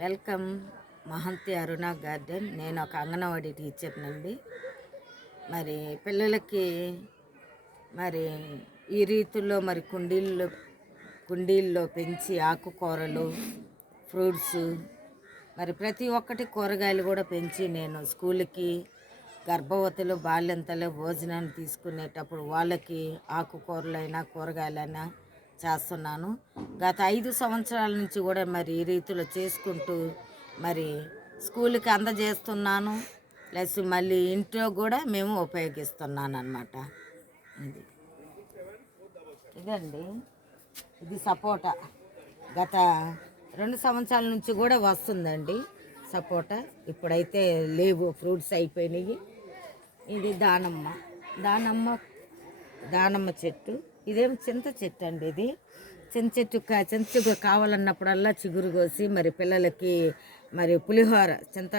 Welcome Mahanti అరుణ garden. నేను ఒక అంగన్వాడీ టీచర్నండి. మరి పిల్లలకి మరి ఈ రీతిలో మరి కుండీల్లో పెంచి ఆకుకూరలు, ఫ్రూట్స్, మరి ప్రతి ఒక్కటి కూరగాయలు కూడా పెంచి నేను స్కూల్కి గర్భవతులు బాల్యంతలో భోజనాన్ని తీసుకునేటప్పుడు వాళ్ళకి ఆకుకూరలైనా కూరగాయలైనా చేస్తున్నాను. గత 5 సంవత్సరాల నుంచి కూడా మరి ఈ రీతిలో చేసుకుంటూ మరి స్కూల్కి అందజేస్తున్నాను. ప్లస్ మళ్ళీ ఇంట్లో కూడా మేము ఉపయోగిస్తున్నాను అన్నమాట. ఇదండి, ఇది సపోటా. గత 2 సంవత్సరాల నుంచి కూడా వస్తుందండి సపోటా. ఇప్పుడైతే లేవు, ఫ్రూట్స్ అయిపోయినాయి. ఇది దానమ్మ చెట్టు. ఇదేం చింత చెట్టు అండి. ఇది చింత చెట్టు కావాలన్నప్పుడల్లా చిగురు కోసి మరి పిల్లలకి మరి పులిహోర, చింత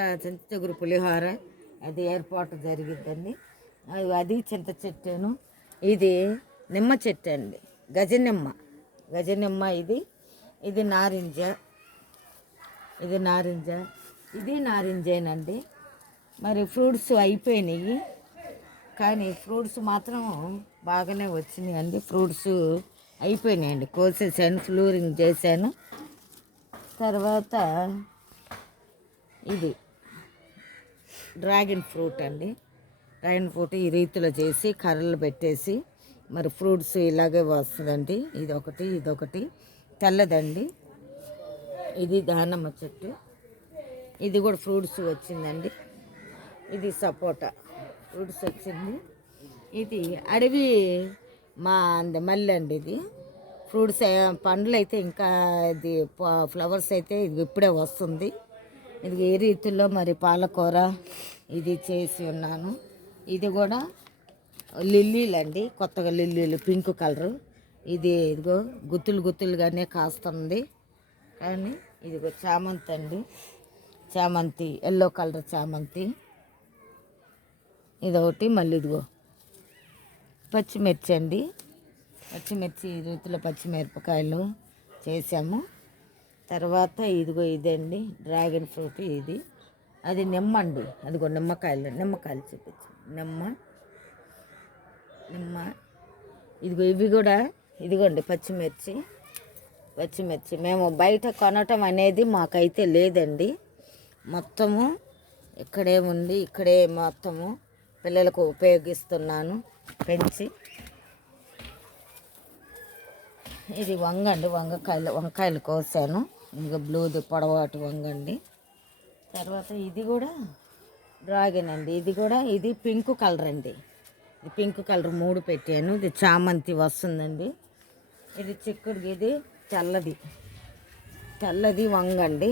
చిగురు పులిహోర అది ఏర్పాటు జరిగిద్దండి. అది చింత చెట్టును. ఇది నిమ్మ చెట్టు అండి, గజనిమ్మ. ఇది నారింజ, ఇది నారింజేనండి. మరి ఫ్రూట్స్ అయిపోయినాయి, కానీ ఫ్రూట్స్ మాత్రం బాగానే వచ్చినాయి అండి. ఫ్రూట్స్ అయిపోయినాయండి, కోసేసాను, ఫ్లూరింగ్ చేశాను. తర్వాత ఇది డ్రాగన్ ఫ్రూట్ అండి. డ్రాగన్ ఫ్రూట్ ఈ రీతిలో చేసి కర్రలు పెట్టేసి మరి ఫ్రూట్స్ ఇలాగే వస్తుందండి. ఇదొకటి తెల్లదండి. ఇది దానిమ్మ చెట్టు, ఇది కూడా ఫ్రూట్స్ వచ్చిందండి. ఇది సపోటా ఫ్రూట్స్ వచ్చింది. ఇది అడవి మల్లె అండి. ఇది ఫ్రూట్స్, పండ్లు అయితే ఇంకా, ఇది ఫ్లవర్స్ అయితే ఇది ఇప్పుడే వస్తుంది. ఇది ఏ రీతిలో మరి పాలకూర ఇది చేసి ఉన్నాను. ఇది కూడా లిల్లీలు అండి, కొత్తగా లిల్లీలు, పింక్ కలరు. ఇదిగో గుత్తులుగానే కాస్తుంది. కానీ ఇదిగో చామంతి అండి, చామంతి, ఎల్లో కలర్ చామంతి. ఇదొకటి. మళ్ళీ ఇదిగో పచ్చిమిర్చి అండి, పచ్చిమిర్చి ఈ రీతిలో పచ్చిమిరపకాయలు చేసాము. తర్వాత ఇదిగో ఇదండి డ్రాగన్ ఫ్రూట్. ఇది అది నిమ్మ అండి. అదిగో నిమ్మకాయలు చూపించు. నిమ్మ. ఇదిగో ఇవి కూడా ఇదిగోండి పచ్చిమిర్చి. మేము బయట కొనటం అనేది మాకైతే లేదండి. మొత్తము ఇక్కడే మొత్తము పిల్లలకు ఉపయోగిస్తున్నాను పెంచి. ఇది వంకాయలు కోసాను. ఇంకా బ్లూది పొడవాటి వంగండి. తర్వాత ఇది కూడా డ్రాగన్ అండి. ఇది పింక్ కలర్ అండి. ఇది పింక్ కలర్ 3 పెట్టాను. ఇది చామంతి వస్తుందండి. ఇది చిక్కుడు, ఇది తెల్లది వంగండి.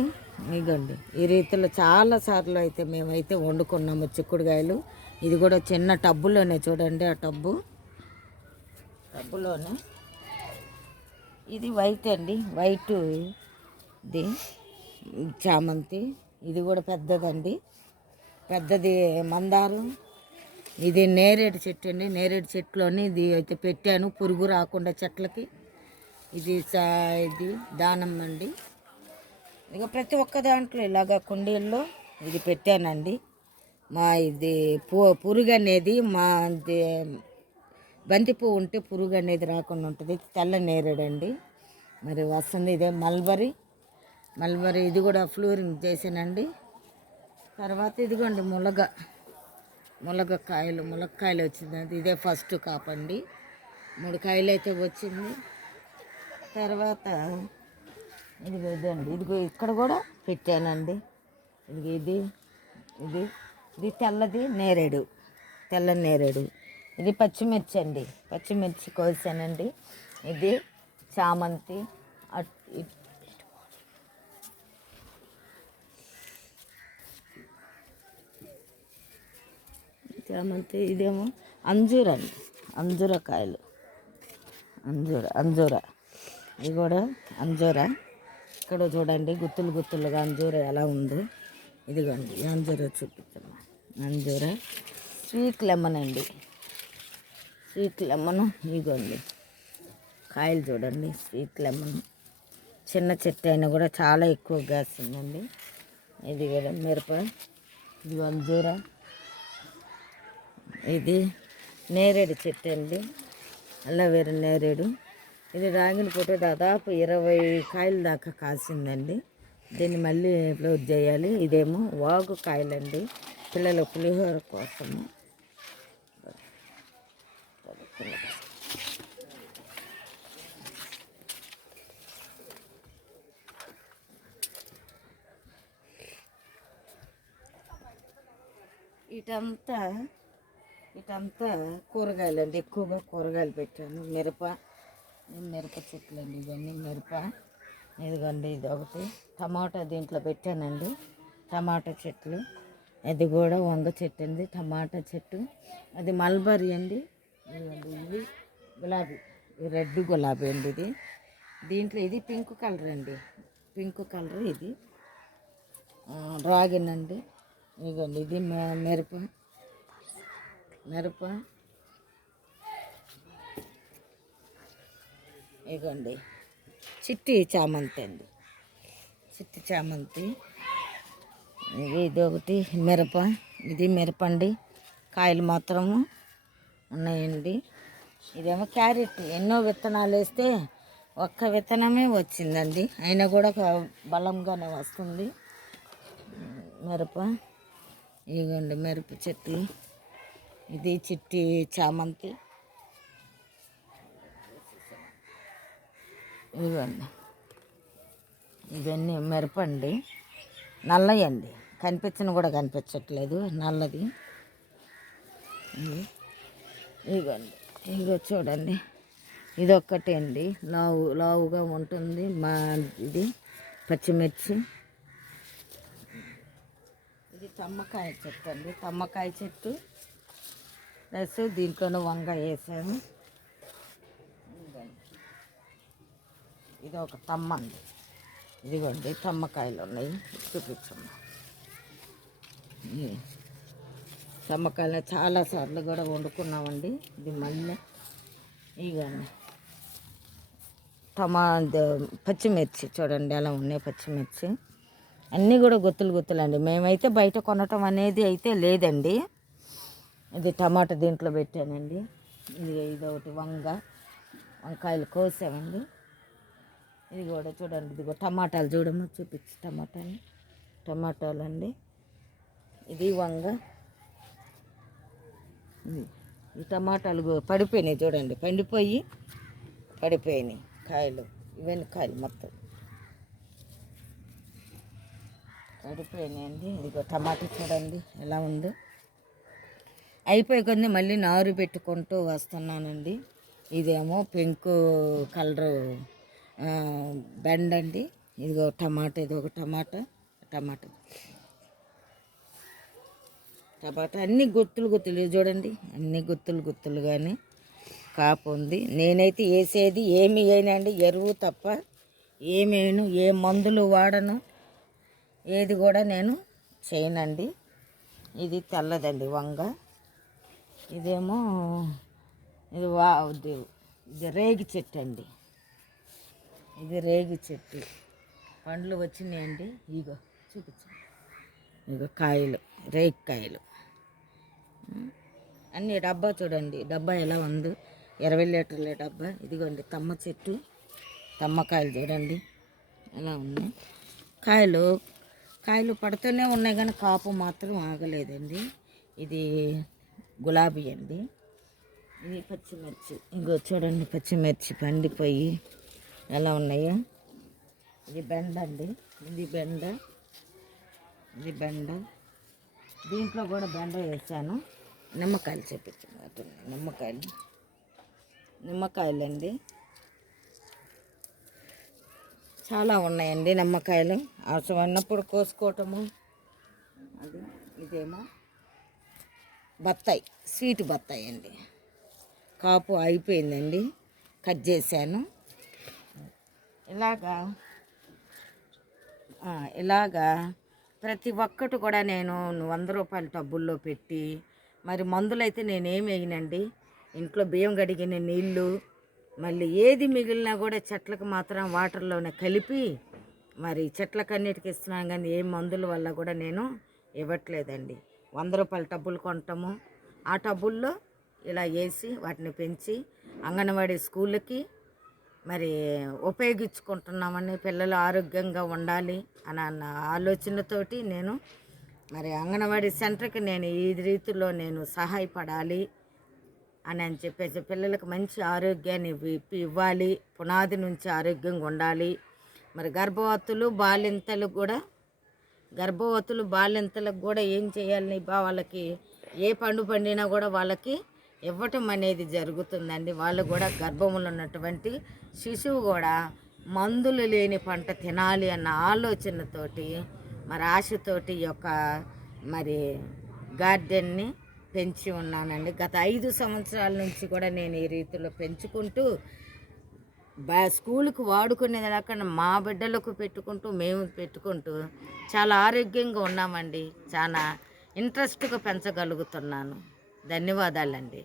ఇగోండి ఈ రీతిలో చాలాసార్లు అయితే మేమైతే వండుకున్నాము చిక్కుడుకాయలు. ఇది కూడా చిన్న టబ్బులోనే చూడండి, ఆ టబ్బులోనే. ఇది వైట్ అండి, ఇది చామంతి. ఇది కూడా పెద్దది మందారం. ఇది నేరేడు చెట్టు అండి. నేరేడు చెట్టులోని ఇది అయితే పెట్టాను పురుగు రాకుండా చెట్లకి. ఇది దానమ్మ అండి. ఇక ప్రతి ఒక్క దాంట్లో ఇలాగ కుండీల్లో ఇది పెట్టానండి. ఇది పురుగు అనేది బంతి పువ్వు ఉంటే పురుగు అనేది రాకుండా ఉంటుంది. తెల్ల నేరేడు అండి మరి వస్తుంది. ఇదే మల్బరీ. ఇది కూడా ఫ్లూరింగ్ చేసానండి. తర్వాత ఇదిగోండి ములక్కాయలు వచ్చిందండి. ఇదే ఫస్ట్ కాపండి. 3 కాయలు అయితే వచ్చింది. తర్వాత ఇదిగో ఇక్కడ కూడా పెట్టానండి. ఇది తెల్లది నేరేడు, తెల్ల నేరేడు. ఇది పచ్చిమిర్చి అండి, పచ్చిమిర్చి కోసానండి. ఇది చామంతి. ఇదేమో అంజూరకాయలు. ఇది కూడా అంజూరా. ఇక్కడ చూడండి గుత్తులుగా అంజూర ఎలా ఉందో. ఇదిగోండి అంజూర చూపిస్తాను. స్వీట్ లెమన్ అండి, ఇదిగోండి కాయలు చూడండి. స్వీట్ లెమన్ చిన్న చెట్టు అయినా కూడా చాలా ఎక్కువ కాస్తుందండి. ఇది కూడా మిరప, ఇది వంజూర, ఇది నేరేడు చెట్టు అండి, అల్లవేరు నేరేడు. ఇది రాగిన పూట దాదాపు 20 కాయల దాకా కాసిందండి. దీన్ని మళ్ళీ క్లోజ్ చేయాలి. ఇదేమో వాగు కాయలండి, పిల్లల పులిహోర కోసము. ఇటంతా కూరగాయలండి, ఎక్కువగా కూరగాయలు పెట్టాను. మిరప చెట్లు అండి, ఇవన్నీ మిరప. ఇదిగోండి ఇది ఒకటి టమాటా దీంట్లో పెట్టానండి, టమాటా చెట్లు. అది కూడా వంగ చెట్టు అండి, టమాటా చెట్టు. అది మల్బరీ అండి. ఇది గులాబీ, రెడ్ గులాబీ అండి. ఇది దీంట్లో ఇది పింక్ కలర్ అండి, పింక్ కలర్. ఇది డ్రాగన్ అండి. ఇదిగోండి ఇది మిరప. ఇదిగోండి చిట్టి చామంతి అండి, చిట్టి చామంతి. ఇది ఒకటి మిరప, ఇది మిరప అండి, కాయలు మాత్రము ఉన్నాయండి. ఇదేమో క్యారెట్. ఎన్నో విత్తనాలు వేస్తే ఒక్క విత్తనమే వచ్చిందండి, అయినా కూడా బలంగానే వస్తుంది మిరప. ఇదిగోండి మిరప చెట్లు. ఇది చిట్టి చామంతి. ఇదిగోండి ఇవన్నీ మిరప అండి, నల్లవి అండి, కూడా కనిపించట్లేదు, నల్లది. ఇదిగోండి, ఇదిగో చూడండి, ఇది ఒక్కటే అండి, లావుగా ఉంటుంది. ఇది పచ్చిమిర్చి. ఇది తమ్మకాయ చెట్టు అండి, తమ్మకాయ చెట్టు ప్లస్ దీంట్లోనూ వంగ వేసాను. ఇది ఒక తమ్మ అండి, ఇదిగోండి తమ్మకాయలు ఉన్నాయి, చూపించమ్మా. తమ్మకాయలు చాలాసార్లు కూడా వండుకున్నామండి. ఇది మళ్ళీ ఇవన్నీ పచ్చిమిర్చి చూడండి ఎలా ఉన్నాయి, పచ్చిమిర్చి అన్నీ కూడా గుత్తులండి. మేమైతే బయట కొనటం అనేది అయితే లేదండి. ఇది టమాటా దీంట్లో పెట్టానండి. ఇది ఒకటి వంకాయలు కోసామండి. ఇది కూడా చూడండి, ఇదిగో టమాటాలు చూడము, చూపించి టమాటాలు అండి. ఇది వంగ. ఈ టమాటాలు పడిపోయినాయి చూడండి, పడిపోయినాయి కాయలు. ఇవన్నీ కాయలు మొత్తం పడిపోయినాయండి. ఇదిగో టమాటా చూడండి ఎలా ఉందో. అయిపోయి కొన్ని మళ్ళీ నారు పెట్టుకుంటూ వస్తున్నానండి. ఇదేమో పింక్ కలరు బెండ అండి. ఇదిగో టమాటా, ఇది ఒక టమాటా అన్ని గుత్తులు చూడండి, అన్ని గుత్తులుగానే కాపు ఉంది. నేనైతే వేసేది ఏమి వేయనండి, ఎరువు తప్ప ఏమేను, ఏ మందులు వాడను, ఏది కూడా నేను చేయనండి. ఇది తెల్లదండి వంగ. ఇదేమో ఇది రేగి చెట్టు అండి, ఇది రేగి చెట్టు. పండ్లు వచ్చినాయండి, ఇగో చూపించండి. ఇగో కాయలు, రేగి కాయలు అన్నీ. డబ్బా చూడండి, డబ్బా ఎలా ఉందో, 20 లీటర్ల డబ్బా. ఇదిగోండి తమ్మ చెట్టు, తమ్మకాయలు చూడండి ఎలా ఉన్నాయి. కాయలు పడుతూనే ఉన్నాయి కానీ కాపు మాత్రం ఆగలేదండి. ఇది గులాబీ అండి. ఇది పచ్చిమిర్చి, ఇంకో చూడండి పచ్చిమిర్చి పండిపోయి ఎలా ఉన్నాయో. ఇది బెండ అండి, ఇది బెండ. దీంట్లో కూడా బెండ వేసాను. నిమ్మకాయలు చూపించాను, నిమ్మకాయలు అండి చాలా ఉన్నాయండి. నిమ్మకాయలు అవసరం అన్నప్పుడు కోసుకోవటము. ఇదేమో బత్తాయి, స్వీట్ బత్తాయి అండి, కాపు అయిపోయిందండి, కట్ చేశాను. ఇలాగా ప్రతి ఒక్కటి కూడా నేను 100 రూపాయల టబ్బుల్లో పెట్టి, మరి మందులు అయితే నేనేం వేయనండి. ఇంట్లో బియ్యం కడిగిన నీళ్ళు, మళ్ళీ ఏది మిగిలినా కూడా చెట్లకు మాత్రం వాటర్లోనే కలిపి మరి చెట్లకన్నిటికి ఇస్తున్నాను, కానీ ఏ మందుల వల్ల కూడా నేను ఇవ్వట్లేదండి. 100 రూపాయల టబ్బులు కొనటము, ఆ టబ్బుల్లో ఇలా వేసి వాటిని పెంచి అంగన్వాడీ స్కూళ్ళకి మరి ఉపయోగించుకుంటున్నామని, పిల్లలు ఆరోగ్యంగా ఉండాలి అన్న ఆలోచనతోటి నేను మరి అంగన్వాడీ సెంటర్కి నేను ఈ రీతిలో నేను సహాయపడాలి అని చెప్పేసి పిల్లలకు మంచి ఆరోగ్యాన్ని ఇవ్వాలి, పునాది నుంచి ఆరోగ్యంగా ఉండాలి. మరి బాలింతలకు కూడా ఏం చేయాలని వాళ్ళకి ఏ పండు పండినా కూడా వాళ్ళకి ఇవ్వటం అనేది జరుగుతుందండి. వాళ్ళు కూడా గర్భంలో ఉన్నటువంటి శిశువు కూడా మందులు లేని పంట తినాలి అన్న ఆలోచనతోటి మరి ఆశతోటి యొక్క మరి గార్డెన్ని పెంచి ఉన్నానండి. గత 5 సంవత్సరాల నుంచి కూడా నేను ఈ రీతిలో పెంచుకుంటూ స్కూల్కి వాడుకునేది కాకుండా మా బిడ్డలకు పెట్టుకుంటూ మేము పెట్టుకుంటూ చాలా ఆరోగ్యంగా ఉన్నామండి. చాలా ఇంట్రెస్ట్గా పెంచగలుగుతున్నాను. ధన్యవాదాలండి.